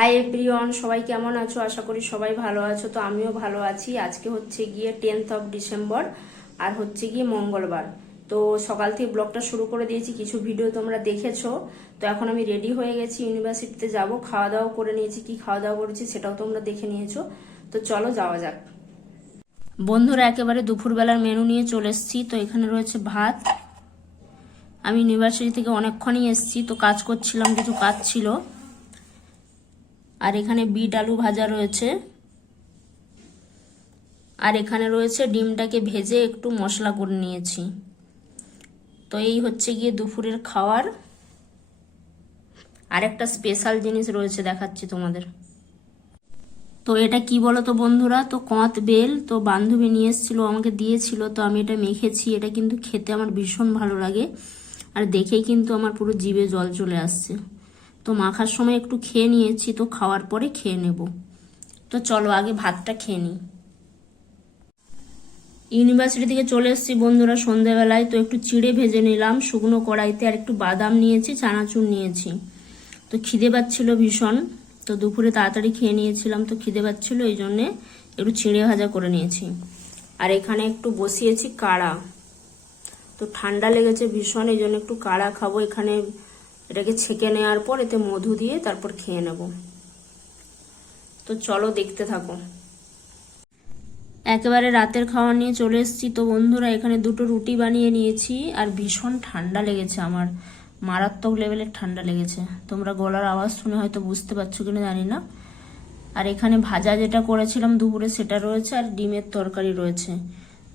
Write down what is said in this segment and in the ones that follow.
Hi everyone, সবাই কেমন আছো? আশা করি সবাই ভালো আছো। তো আমিও ভালো আছি। আজকে হচ্ছে গিয়ে 10th ডিসেম্বর আর হচ্ছে গিয়ে মঙ্গলবার। তো সকাল থেকে ব্লগটা শুরু করে দিয়েছি, কিছু ভিডিও তোমরা দেখেছো। তো এখন আমি রেডি হয়ে গেছি, ইউনিভার্সিটিতে যাব। খাওয়া দাওয়া করে নিয়েছি, কি খাওয়া দাওয়া করেছি সেটাও তোমরা দেখে নিয়েছো। তো চলো যাওয়া যাক। বন্ধুরা, একেবারে দুপুরবেলার মেনু নিয়ে চলে এসেছি। তো এখানে রয়েছে ভাত। আমি ইউনিভার্সিটি থেকে অনেকক্ষণই এসেছি, তো কাজ করছিলাম, কিছু কাজ ছিল। আর এখানে বিট আলু ভাজা রয়েছে, আর এখানে রয়েছে ডিমটাকে ভেজে একটু মশলা করে নিয়েছি। তো এই হচ্ছে গিয়ে দুপুরের খাওয়ার। আর একটা স্পেশাল জিনিস রয়েছে, দেখাচ্ছি তোমাদের। তো এটা কি বলো তো বন্ধুরা, তো কঁত বেল। তো বান্ধবী নিয়ে এসেছিল, আমাকে দিয়েছিল। তো আমি এটা মেখেছি। এটা কিন্তু খেতে আমার ভীষণ ভালো লাগে, আর দেখেই কিন্তু আমার পুরো জিভে জল চলে আসছে। তো মাখার সময় একটু খেয়ে নিয়েছি, তো খাওয়ার পরে খেয়ে নেব। তো চলো আগে ভাতটা খেয়ে নিই। ইউনিভার্সিটি থেকে চলে এসেছি বন্ধুরা সন্ধেবেলায়। তো একটু চিড়ে ভেজে নিলাম শুকনো কড়াইতে, আর একটু বাদাম নিয়েছি, চানাচুর নিয়েছি। তো খিদে পাচ্ছিল ভীষণ, তো দুপুরে তাড়াতাড়ি খেয়ে নিয়েছিলাম। তো খিদে পাচ্ছিল, এই জন্যে একটু চিড়ে ভাজা করে নিয়েছি। আর এখানে একটু বসিয়েছি কাড়া। তো ঠান্ডা লেগেছে ভীষণ, এই জন্য একটু কাড়া খাবো। এখানে এটাকে ছেঁকে নেওয়ার পর এতে মধু দিয়ে তারপর খেয়ে নেব। তো চলো দেখতে থাকো। একেবারে রাতের খাওয়া নিয়ে চলে এসেছি। তো বন্ধুরা, এখানে দুটো রুটি বানিয়ে নিয়েছি, আর ভীষণ ঠান্ডা লেগেছে আমার, মারাত্মক লেভেলের ঠান্ডা লেগেছে। তোমরা গলার আওয়াজ শুনে হয়তো বুঝতে পারছো কিনা জানি না। আর এখানে ভাজা যেটা করেছিলাম দুপুরে সেটা রয়েছে, আর ডিমের তরকারি রয়েছে।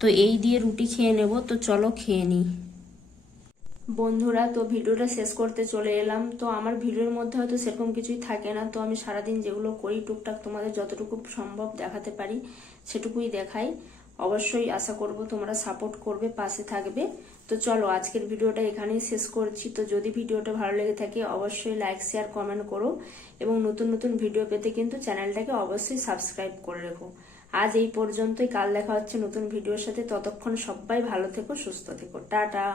তো এই দিয়ে রুটি খেয়ে নেব। তো চলো খেয়ে নিই। বন্ধুরা, তো ভিডিওটা শেষ করতে চলে এলাম। তো আমার ভিডিওর মধ্যে হয়তো সেরকম কিছুই থাকে না। তো আমি সারাদিন যেগুলো করি টুকটাক তোমাদের যতটুকু সম্ভব দেখাতে পারি সেটুকুই দেখাই। অবশ্যই আশা করব তোমরা সাপোর্ট করবে, পাশে থাকবে। তো চলো আজকের ভিডিওটা এখানেই শেষ করছি। তো যদি ভিডিওটা ভালো লেগে থাকে অবশ্যই লাইক, শেয়ার, কমেন্ট করো, এবং নতুন নতুন ভিডিও পেতে কিন্তু চ্যানেলটাকে অবশ্যই সাবস্ক্রাইব করে রেখো। আজ এই পর্যন্তই, কাল দেখা হচ্ছে নতুন ভিডিওর সাথে। ততক্ষণ সবাই ভালো থেকো, সুস্থ থেকো, টাটা।